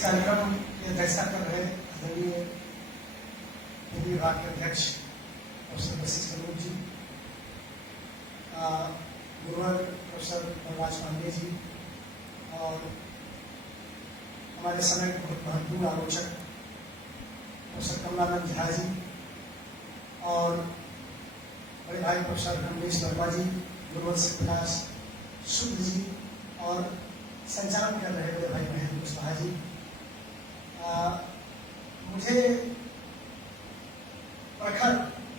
इस कार्यक्रम की अध्यक्षता कर रहे आदरणीय हिंदी विभाग के अध्यक्ष प्रोफेसर वशिष्ठ करोड़ जी, गुरुवर प्रोफेसर नवराज पांडे जी और हमारे समय के बहुत महत्वपूर्ण आलोचक प्रोफेसर कमलानंद झा जी और बड़े भाई प्रोफेसर रमेश वर्मा जी, गुरुवर से प्रकाश शुद्ध जी और संचालन कर रहे बड़े भाई महेंद्र कुशवाहा जी। मुझे प्रखर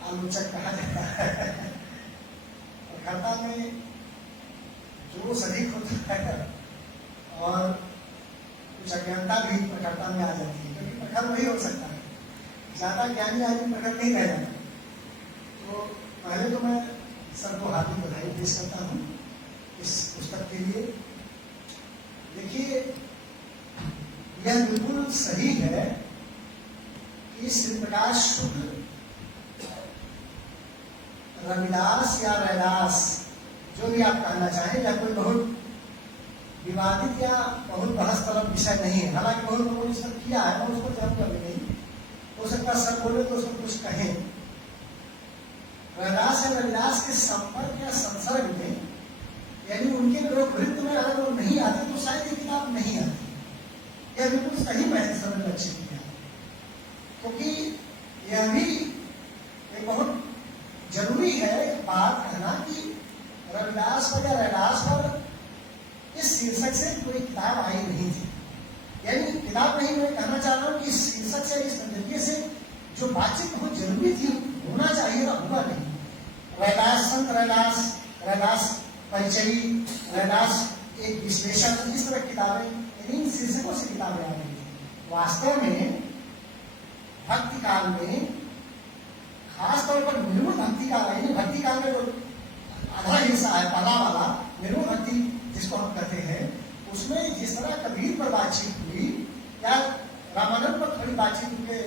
आलोचक कहा जाता है। प्रखरता में जोश अधिक होता है और कुछ अज्ञानता भी प्रखरता में आ जाती है, क्योंकि प्रखर वही हो सकता है, ज्यादा ज्ञानी आदमी प्रखर नहीं रह जाता। तो पहले तो मैं सर को हार्दिक बधाई पेश करता हूँ इस पुस्तक के लिए। देखिए, यह बिल्कुल सही है कि श्री प्रकाश शुक्ल रविदास या रैदास जो भी आप कहना चाहें, या कोई बहुत विवादित या बहुत बहस तलब विषय नहीं है। हालांकि बहुत लोगों ने सब किया है, मैं उसको जवाब कभी नहीं हो सकता। सब बोले तो उसको कुछ कहें। रैदास या रविदास के संपर्क या संसर्ग में, यानी उनके वृत्त में अगर वो नहीं आते तो शायद ये किताब नहीं आती। यह बिल्कुल सही मैंने सरल लक्ष्य किया, क्योंकि यह भी एक बहुत जरूरी है बात कहना कि रविदास पर या रैदास पर इस शीर्षक से कोई किताब आई नहीं थी। यानी किताब नहीं, मैं कहना चाह रहा हूँ कि इस शीर्षक से, इस नजरिए से जो बातचीत बहुत जरूरी थी होना चाहिए था, हुआ नहीं। रैदास संत रैदास, रैदास परिचयी, रैदास एक विश्लेषण, इस तरह किताबें, इन शीर्षकों से किताबें आ रही थी। वास्तव में भक्ति काल में, खास तौर पर निर्मल भक्ति काल, यानी भक्ति काल में जो आधा हिस्सा है पहला वाला निर्मल भक्ति जिसको हम कहते हैं, उसमें जिस तरह कबीर पर बातचीत हुई या रामानंद पर थोड़ी बातचीत के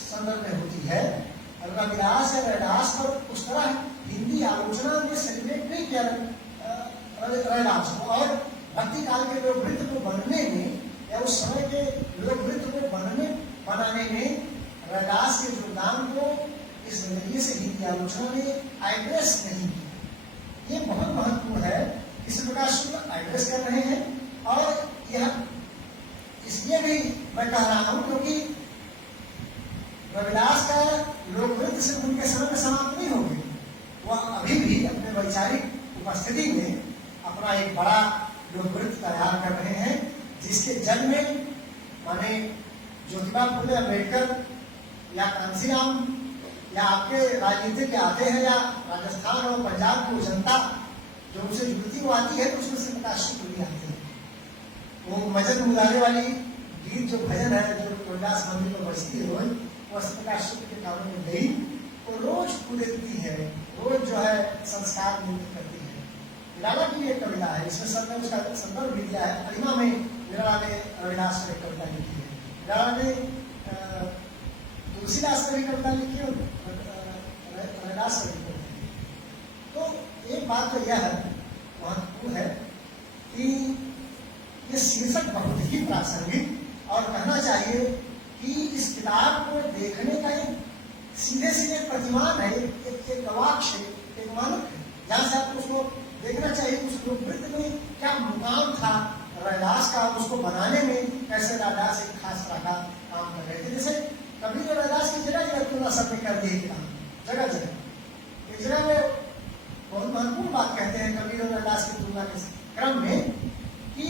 संदर्भ में होती है, रविदास या रैदास पर उस तरह हिंदी आलोचना में सेलिब्रेट नहीं किया रैदास को। और भक्ति काल के लोग वृत्त को बनने में या उस समय के लोग वृत्त को बनाने में रैदास के योगदान को इस नजरिए से हिंदी आलोचना ने एड्रेस नहीं किया। ये बहुत महत्वपूर्ण है। इस प्रकार शुक्ल एड्रेस कर रहे हैं, और यह इसलिए भी मैं कह रहा हूं क्योंकि रविदास का लोकवृत्त सिर्फ उनके समय में समाप्त नहीं हो गए। वह अभी भी अपने वैचारिक उपस्थिति में अपना एक बड़ा लोकवृत्त तैयार कर रहे हैं, जिसके जन्म में माने ज्योतिबा फुले अम्बेडकर या कांसीराम या आपके राजनीतिक आते हैं, या राजस्थान और पंजाब की जनता जो उनसे जुड़ती वो आती है, तो उसमें से प्रकाश शुक्ल भी आते हैं। वो मजद मुदारे वाली गीत जो भजन है जो तुलसीदास मंदिर में बजती है रोज, वो प्रकाश शुक्ल के कानों में गई, वो रोज कूदती है, रोज जो है संस्कार मुक्त करती है। निराला की एक कविता है, इसमें सर ने उसका संदर्भ भी दिया है। अलिमा में निराला ने रविदास पर एक कविता लिखी है। निराला ने तुलसीदास पर भी कविता लिखी है, रविदास पर भी कविता लिखी है। तो एक बात तो यह महत्वपूर्ण है कि ये शीर्षक बहुत ही प्रासंगिक, और कहना चाहिए कि इस किताब को देखने का एक सीधे सीधे प्रतिमान है, एक गवाक्ष है, एक मानक है, जहां से आपको उसको देखना चाहिए। उस लोकवृत्त में क्या मुकाम था रैदास का, उसको बनाने में कैसे रैदास एक खास तरह का काम कर रहे थे। जैसे कबीर और रैदास की जगह जगह तुलना सबने कर दी किताब, जगह जगह एक जगह वो बहुत महत्वपूर्ण बात कहते हैं कबीर और रैदास की तुलना के क्रम में, कि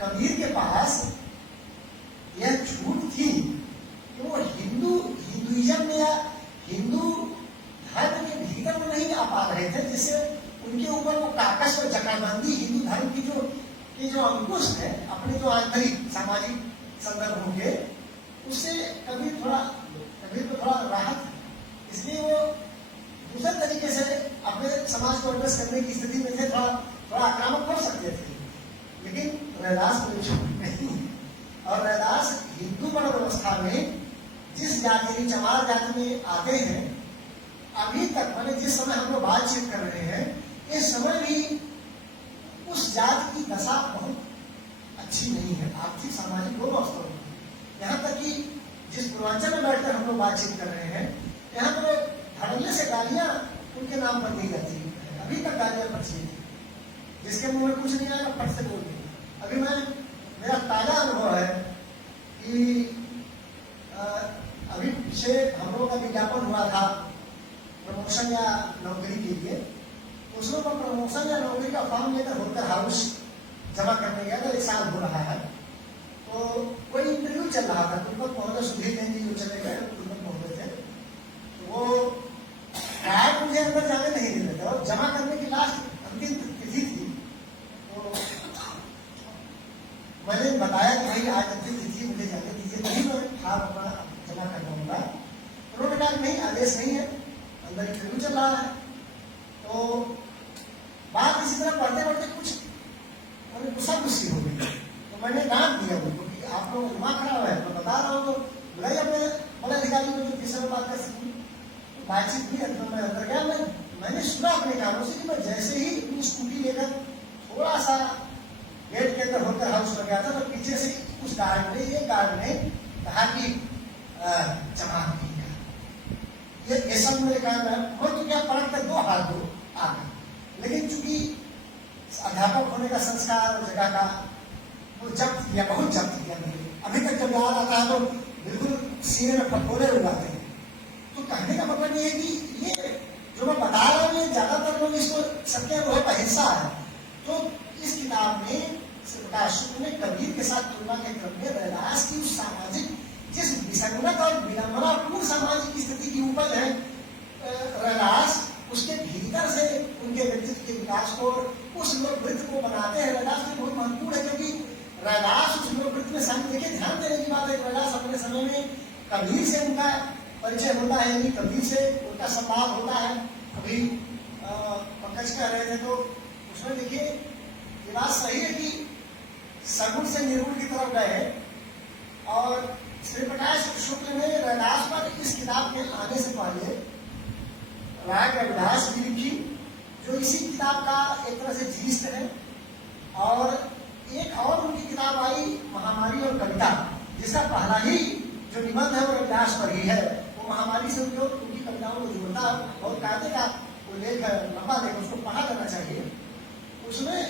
कबीर के पास यह छूट थी कि वो हिंदुइज्म में या हिंदू धर्म के भीतर में नहीं आ पा रहे थे, जिससे उनके ऊपर वो काकस और जकड़बंदी हिंदू धर्म की जो अंकुश है अपने जो आंतरिक सामाजिक संदर्भों के, उससे कबीर को थोड़ा राहत है। इसलिए वो दूसरे तरीके से अपने समाज को एड्रेस करने की स्थिति में थे, थोड़ा आक्रामक हो सकते थे। लेकिन रैदास को नहीं, और रैदास हिंदू बड़ व्यवस्था में जिस जाति चमार जाति में आते हैं, अभी तक मैंने जिस समय हम लोग बातचीत कर रहे हैं, इस समय भी उस जाति की दशा बहुत अच्छी नहीं है, आर्थिक सामाजिक दोनों स्तरों जिस पूर्वांचल में बैठकर हम लोग बातचीत कर रहे हैं, यहाँ पर धड़ल्ले से गालियां उनके नाम पर दी जाती है। अभी तक गालियां प्रचलित है, जिसके मुंह में कुछ नहीं आएगा फट से बोल देंगे। अभी मेरा ताजा अनुभव है कि अभी पीछे हम लोगों का विज्ञापन हुआ था प्रमोशन या नौकरी के लिए, तो उसमें मैं प्रमोशन या नौकरी का फॉर्म लेकर होकर हाउस जमा करने गया था। 1 साल हो रहा है, तो कोई इंटरव्यू चल रहा था। कुलपति महोदय सुधीर जैन जी जो चले गए, कुलपति महोदय थे, तो वो गायब मुझे अंदर जाने नहीं दे रहे थे और जमा करने की लास्ट अंतिम तिथि थी। तो मैंने बताया कि भाई आज अंतिम तिथि, मुझे जाने दीजिए, नहीं मैं फॉर्म अपना जमा करना होगा। उन्होंने कहा नहीं, आदेश नहीं है, अंदर इंटरव्यू चल रहा है। तो बात इसी तरह पढ़ते पढ़ते कुछ मैंने गुस्सा हो गई, तो मैंने डांट दिया उनको कि आप लोग दिमाग खराब है, मैं बता रहा हूँ, तो बुलाई अपने बड़े अधिकारी को जो किसी में बात कर सकूँ। तो बातचीत भी तो मैं अंदर गया, मैंने सुना अपने कानों से कि मैं जैसे ही अपनी स्कूटी लेकर थोड़ा सा गेट के अंदर होकर हाउस में गया था, तो पीछे से उस गार्ड ने कहा कि जमा नहीं कर। ये सब मेरे कान में हो तो क्या फर्क था, 2 हाथ दो आ गए। लेकिन चूंकि अध्यापक होने का संस्कार और जगह का वो जब्त किया, बहुत जब्त किया मुझे। अभी तक जब याद आता है तो बिल्कुल सीने में फटोले उड़ाते हैं। तो कहने का मतलब ये है कि ये जो मैं बता रहा हूँ, ज्यादातर लोग इसको सत्याग्रह का हिस्सा है। तो इस किताब में प्रकाश ने कबीर के साथ तुलना के क्रम में रैदास की उस सामाजिक, जिस विसंगत और विडंबनापूर्ण सामाजिक स्थिति की उपज है रैदास, उसके भीतर से उनके व्यक्तित्व के विकास को, उस लोकवृत्त को बनाते हैं। रैदास में बहुत महत्वपूर्ण है, क्योंकि रैदास उस लोकवृत्त में शामिल। देखिए, ध्यान देने की बात है, रैदास अपने समय में कबीर से उनका परिचय होता है, यानी कबीर से उनका संवाद होता है। अभी पंकज कह रहे थे, तो उसमें देखिए ये बात सही है कि सगुण से निर्गुण की तरफ गए। और श्री प्रकाश शुक्ल ने रैदास पर इस किताब के आने से पहले राग रविदास की लिखी, जो इसी किताब का एक तरह से जीस्त है। और एक और उनकी किताब आई महामारी और कविता, जिसका पहला ही जो निबंध है वो रविदास पर ही है। वो महामारी से उनकी कविताओं को जोड़ता, बहुत कायदे का वो लेख लंबा लेख, उसको पढ़ा करना चाहिए। उसमें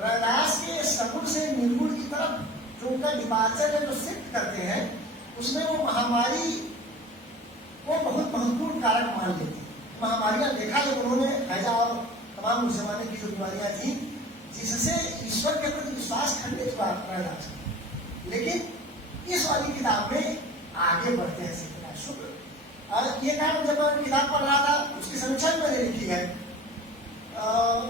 रैदास के सगुण से निर्गुण की तरफ जो उनका डिपार्चर है, जो शिफ्ट करते हैं, उसमें वो महामारी को बहुत महत्वपूर्ण कारक मान लेते हैं। महामारियां देखा जब उन्होंने, हैजा और तमाम उस जमाने की जो बीमारियां थी, जिससे ईश्वर के प्रति विश्वास खंडित हुआ रैदास। लेकिन इस वाली किताब में आगे बढ़ते हैं श्री प्रकाश शुक्ल। और ये काम जब मैं किताब पढ़ रहा था, उसकी समीक्षा भी मैंने लिखी है।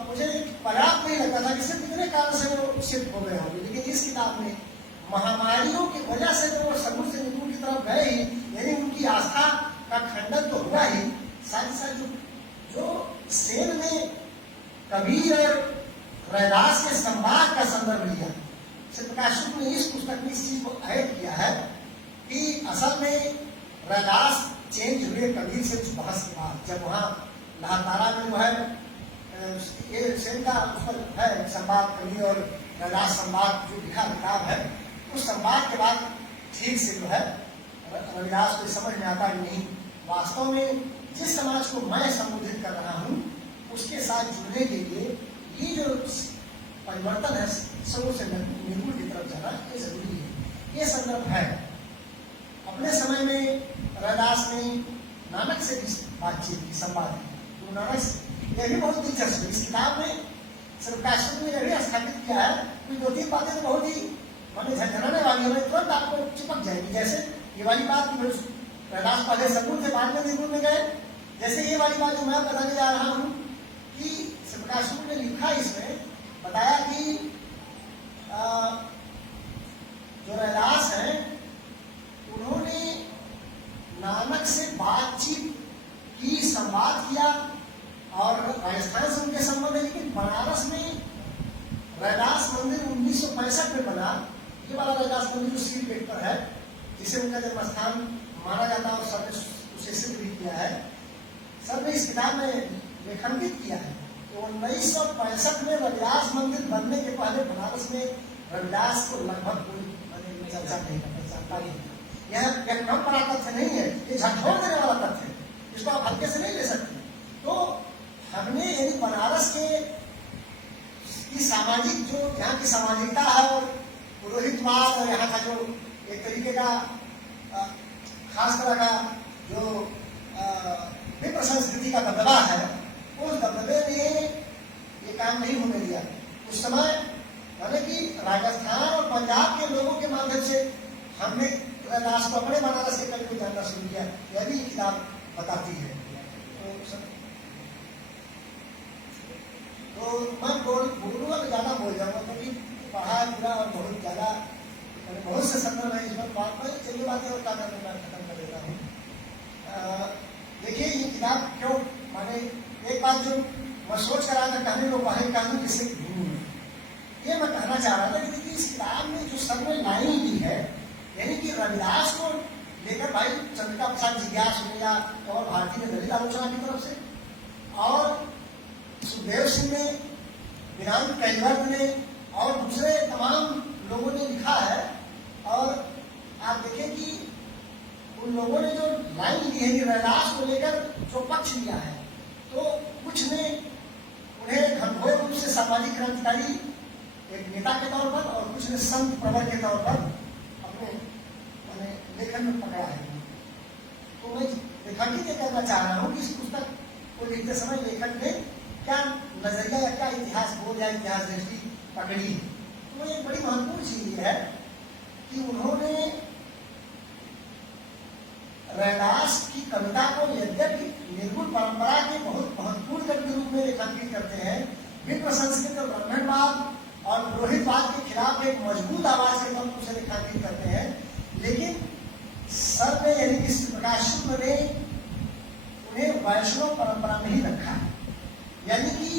मुझे पर्याप्त नहीं लगता था कि सिर्फ इतने कारण से वो शिफ्ट हो गए होंगे, लेकिन इस किताब में महामारियों की वजह से तो वो सगुण से निर्गुण की तरफ गए ही, यानी उनकी आस्था का खंडन तो हुआ ही, साथ ही साथ जो सेन में कबीर और रैदास के संवाद का संदर्भ लिया, श्री प्रकाश शुक्ल ने इस पुस्तक में इस चीज को ऐड किया है कि असल में रैदास चेंज हुए कबीर से उस बहस के बाद, जब वहाँ लाहतारा में जो है ये सेन का उस पर है संवाद, कबीर और रैदास संवाद जो लिखा किताब है, उस संवाद के बाद ठीक से जो है रविदास को समझ में आता कि नहीं, वास्तव में जिस समाज को मैं संबोधित कर रहा हूँ उसके साथ जुड़ने के लिए ये जो परिवर्तन है सगुण से निर्गुण की तरफ जाना, ये जरूरी है। ये संदर्भ है। अपने समय में रैदास ने नानक से भी बातचीत की, संवाद की। तो नानक से यह भी बहुत दिलचस्प है। इस किताब में श्री प्रकाश शुक्ल ने यह भी स्थापित किया है, कुछ 2-3 बातें तो बहुत ही मैंने झंझनाने वाली है, तुरंत आपको चिपक जाएगी। जैसे ये वाली बात, रैदास पहले सगुण से बाद में निर्गुण में गए। जैसे ये वाली बात जो मैं बताने जा रहा हूँ कि श्री प्रकाश शुक्ल ने लिखा, इसमें बताया कि जो रैदास हैं उन्होंने नानक से बातचीत की, संवाद किया और राजस्थान से उनके संबंध है। लेकिन बनारस में रैदास मंदिर 1965 में बना। ये वाला रैदास मंदिर जो सील गेट पर है, जिसे उनका जन्मस्थान माना जाता है और सर ने उसे सिद्ध भी किया है। सर ने इस किताब में लेखांकित किया है तो 1965 में रविदास मंदिर बनने के पहले बनारस में रविदास को लगभग कोई चर्चा नहीं करता, यह कम पड़ा तथ्य नहीं है, ये झकझोर देने वाला तथ्य है, इसको आप हल्के से नहीं ले सकते। तो हमने यदि बनारस के की सामाजिक जो यहाँ की सामाजिकता है और पुरोहितवाद और यहाँ का जो एक तरीके का खास तरह का जो विप्र संस्कृति का दबदबा है, उस दबदबे ने ये काम नहीं होने दिया। उस समय माने कि राजस्थान और पंजाब के लोगों के माध्यम से हमने रैदास को अपने बनारस के कवि को जानना शुरू किया, यह भी किताब बताती है। तो मैं बोलूँगा तो ज़्यादा बोल जाऊँगा, क्योंकि पढ़ा पूरा और बहुत ज़्यादा बहुत से संदर्भ है इसमें। बात में चलिए बातें और कागज में मैं खत्म कर देता हूँ। देखिए ये किताब क्यों, माने एक बात जो मैं सोच कर आया था कहने को बाहर कहानी किसी ये मैं कहना चाह रहा था कि इस किताब में जो सब में लाइन दी है, यानी कि रविदास को लेकर भाई चंद्रिका प्रसाद जिज्ञास हो या और भारती ने दलित आलोचना की तरफ से, और सुखदेव सिंह ने, विनायक कैलवर्त ने और दूसरे तमाम लोगों ने लिखा है। और आप देखें कि उन लोगों ने जो लाइन दी है कि रैदास को लेकर जो पक्ष लिया है, तो कुछ ने उन्हें घनघोर रूप से सामाजिक क्रांतिकारी एक नेता के तौर पर और कुछ ने संत प्रवर के तौर पर अपने मैंने लेखन में पकड़ा है। तो मैं लेखक ये कहना चाह रहा हूँ कि इस पुस्तक को लिखते समय लेखक ने क्या नजरिया या क्या इतिहास बोध या इतिहास दृष्टि पकड़ी। तो ये बड़ी महत्वपूर्ण चीज है कि उन्होंने रैदास की कविता को यद्यपि निर्गुण परंपरा के बहुत महत्वपूर्ण कवि के रूप में रेखांकित करते हैं, विप्र संस्कृति और ब्राह्मणवाद और पुरोहितवाद के खिलाफ एक मजबूत आवाज के तौर पर उसे रेखांकित करते हैं, लेकिन सर ने यानी कि प्रकाश शुक्ल ने उन्हें वैष्णव परंपरा में ही रखा है। यानी कि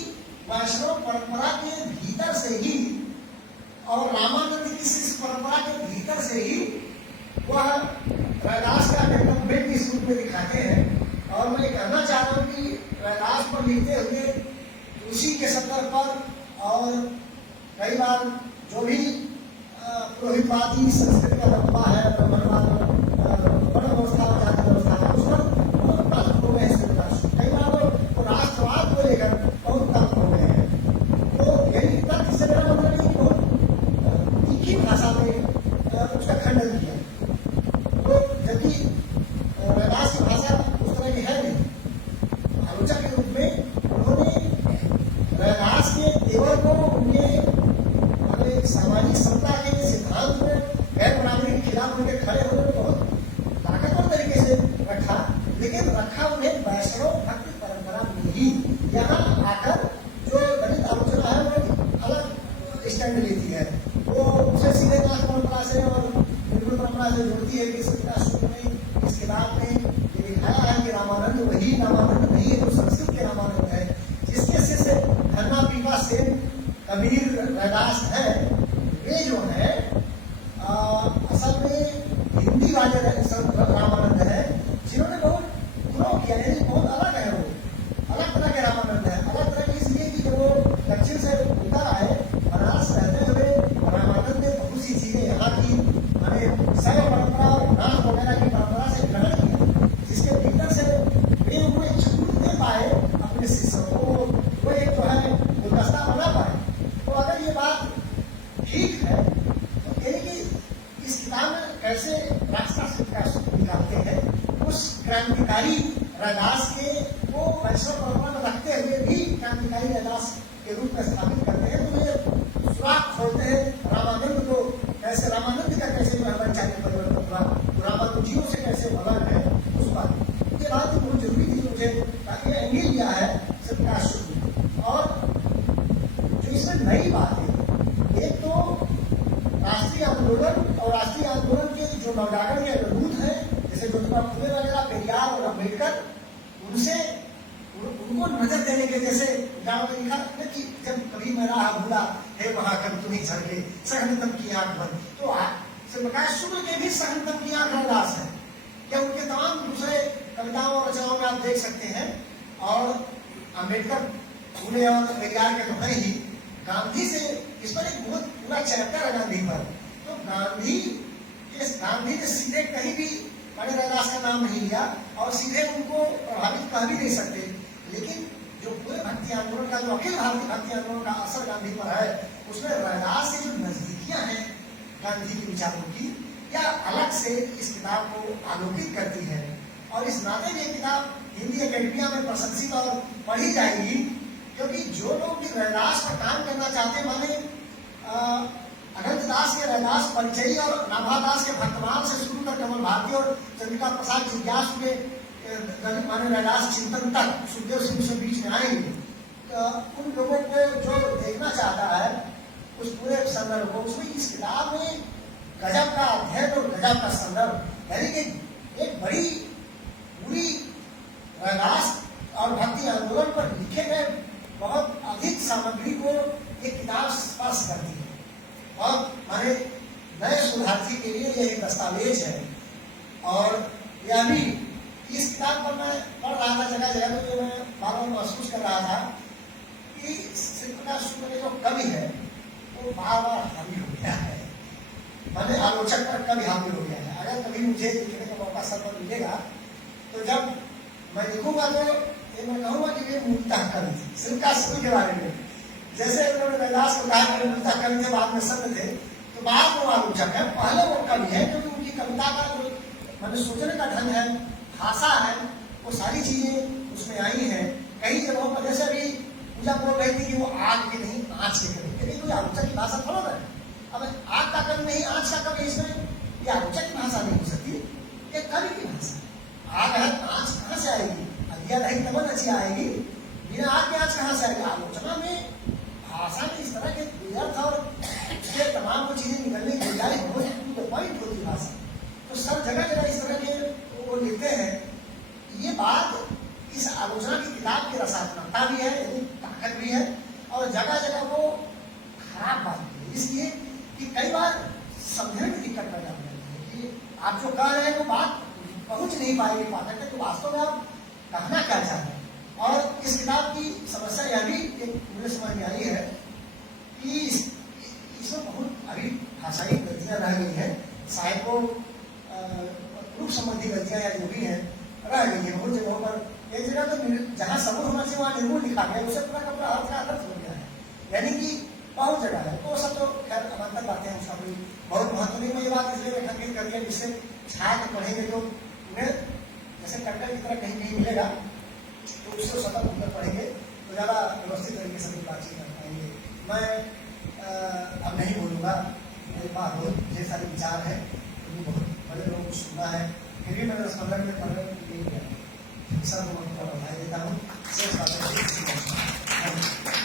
वैष्णव परंपरा के भीतर से ही और रामानंद की शिष्य परंपरा के भीतर से ही वह रैदास का डेवलपमेंट इस रूप में दिखाते हैं। और मैं कहना चाह रहा हूँ कि रैदास पर लिखते हुए उसी के संदर्भ पर और कई बार जो भी पुरोहितवादी संस्कृति का दबदबा है, ब्राह्मणवाद, वर्ण व्यवस्था और जाति व्यवस्था है, उस पर कई बार वो राष्ट्रवाद को लेकर बहुत तर्क हो गए हैं। तो यही तर्क से मेरा मतलब है कि बहुत तीखी भाषा में उसका खंडन किया। तो जबकि रैदास की भाषा उस तरह की है नहीं, आलोचक के रूप में उन्होंने रैदास के तेवर को उनके सामाजिक समता के सिद्धांत में गैर बराबरी के खिलाफ उनके खड़े होने में बहुत ताकतवर तरीके से रखा, लेकिन रखा उन्हें वैष्णव भक्ति परंपरा में ही। यहाँ आकर जो दलित आलोचना है वो अलग स्टैंड लेती है, वो उसे सीधे दास परंपरा से और निर्गुण परंपरा से जोड़ती है कि इस किताब में ये दिखाया है कि रामानंद वही रामानंद नहीं है जो संस्कृत के रामानंद है, जिसके शिष्य धन्ना पीपा सेन कबीर रैदास है। वे जो है असल में हिंदी वाले रामानंद है, जिन्होंने बहुत ग्रो किया, यानी बहुत अलग है, वो अलग तरह के रामानंद है। अलग तरह की इसलिए कि जब वो दक्षिण से उतर आए बनारस रहते हुए, रामानंद ने बहुत सी चीजें यहाँ की हमें शैव परंपरा और नाथ वगैरह की परंपरा से ग्रहण किया, जिसके भीतर से वे उनको छूट दे पाए अपने शिष्यों को, वो एक जो है गुलदस्ता बना पाए। तो अगर ये बात ठीक है तो यानी कि इस किताब में कैसे रास्ता से निकालते हैं उस क्रांतिकारी रैदास के वो वैष्णव परंपरा में रखते हुए भी क्रांतिकारी रैदास के रूप में स्थापित करते हैं। तो ये सुराग खोलते हैं रामानंद को, कैसे रामानंद का कैसे वैचारिक परिवर्तन हुआ, रामानुजियों से कैसे अलग है उस बात। ये बात बहुत जरूरी थी मुझे, ताकि एंगल लिया है प्रकाश शुक्ल। और जो इसमें नई बात है, एक तो राष्ट्रीय आंदोलन और राष्ट्रीय आंदोलन के जो नवजागरण के अनुभूत हैं, जैसे ज्योतिबा फुले वगैरह, पेरियार और अम्बेडकर, उनसे उनको नजर देने के जैसे गाँव में लिखा था कि जब कभी मैं राह भूला है वहां कभी तुम्हें झड़के सहनतम की आंख बंद। तो प्रकाश शुक्ल के भी सहनतम की आंख रैदास है, या उनके तमाम दूसरे कविताओं और रचनाओं में आप देख सकते हैं। और अम्बेडकर, फुले और पेरियार के तो है ही, गांधी से इस पर एक बहुत पूरा चैप्टर है गांधी पर। तो गांधी के गांधी ने सीधे कहीं भी पंडित रैदास का नाम नहीं लिया और सीधे उनको प्रभावित कह भी नहीं सकते, लेकिन जो पूरे भक्ति आंदोलन का, जो अखिल भारतीय भक्ति आंदोलन का असर गांधी पर है, उसमें रैदास की जो नजदीकियां हैं गांधी के विचारों की, या अलग से इस किताब को आलोकित करती है। और इस नाते में किताब हिंदी एकेडमिया में प्रशंसित और पढ़ी जाएगी, क्योंकि जो लोग भी रैदास पर काम करना चाहते हैं, माने अनंत दास के रैदास परिचयी और नाभादास के भक्तमाल से शुरू कर कमल भारती और चंद्रिका प्रसाद जिज्ञासु के माने रैदास चिंतन तक सुखदेव सिंह से बीच में आएंगे, तो उन लोगों को जो देखना चाहता है उस पूरे संदर्भ को, उसमें इस किताब में गजब का अध्ययन और गजब का संदर्भ, यानी कि एक बड़ी पूरी रैदास और भक्ति आंदोलन पर लिखे गए बहुत अधिक सामग्री को ये किताब स्पर्श करती है। और हमारे नए शोधार्थी के लिए यह एक दस्तावेज है। और यह भी इस किताब पर मैं पढ़ रहा था जगह जगह, तो मैं बार बार महसूस कर रहा था कि श्री प्रकाश शुक्ल के जो कवि है वो बार बार हावी हो गया है, मैंने आलोचक पर कवि हावी हो गया है। अगर कभी मुझे लिखने का मौका सब पर मिलेगा तो जब मैं लिखूंगा तो ये मैं कहूँगा कि ये मूलतः कवि थे, श्री प्रकाश शुक्ल के बारे में। जैसे उन्होंने रैदास को कहा कि मूलतः कवि थे, बाद में संत थे, तो बाद में आलोचक है, पहले वो कवि है, क्योंकि उनकी कविता का जो मैंने सोचने का ढंग है, भाषा है, वो सारी चीजें उसमें आई हैं। कई जगहों पर जैसे अभी पूजा बोल रही थी कि वो आग की नहीं आँच के कवि, लेकिन कोई आलोचक की भाषा थोड़ा है। अब आग का कवि नहीं, आँच का कवि, इसमें ये आलोचक की भाषा नहीं हो सकती, ये कवि की भाषा। आग है, आँच कहाँ से आएगी? दिया नहीं तब अच्छी आएगी, बिना आग की आँच कहाँ से आएगी? आलोचना में भाषा में इस तरह के व्यर्थ और उसके तमाम वो चीजें निकलने की गुंजाइश बहुत पॉइंट होती है भाषा। तो सब जगह जगह इस तरह के वो लिखते हैं। ये बात इस आलोचना की किताब की रसात्मकता भी है, ताकत भी है, और जगह जगह वो खराब बात भी है, इसलिए कि कई बार समझने में दिक्कत पैदा हो जाती है कि आप जो कह रहे हैं वो बात पहुंच नहीं पाएगी पाठक तक, तो वास्तव में आप कहना क्या चाहते हैं। और इस किताब की समस्या यह भी एक मुझे समझ में आई है कि इसमें बहुत अभी भाषाई गलतियां रह गई हैं, साहित्य रूप संबंधी गलतियां या जो भी हैं रह गई है बहुत जगहों पर। एक जगह तो जहाँ सबूत होना चाहिए वहाँ निर्मूल लिखा गया, उसे पूरा का पूरा अर्थ का अर्थ हो गया है, यानी कि बहुत जगह है। तो सब तो खैर अमानत बातें हैं, उसका कोई बहुत महत्व नहीं। मैं ये बात इसलिए रेखांकित कर दिया जिससे छात्र पढ़ेंगे तो उन्हें जैसे कंटेंट की तरह कहीं नहीं मिलेगा, तो उससे सतर्क होकर पढ़ेंगे तो ज़्यादा व्यवस्थित तरीके से बातचीत कर पाएंगे। मैं अब नहीं बोलूँगा, मेरे पास बहुत ढेर सारे विचार हैं, क्योंकि बहुत बड़े लोगों को सुनना है, फिर भी मैंने 10-15 मिनट पढ़ने के लिए सर को बधाई देता हूँ।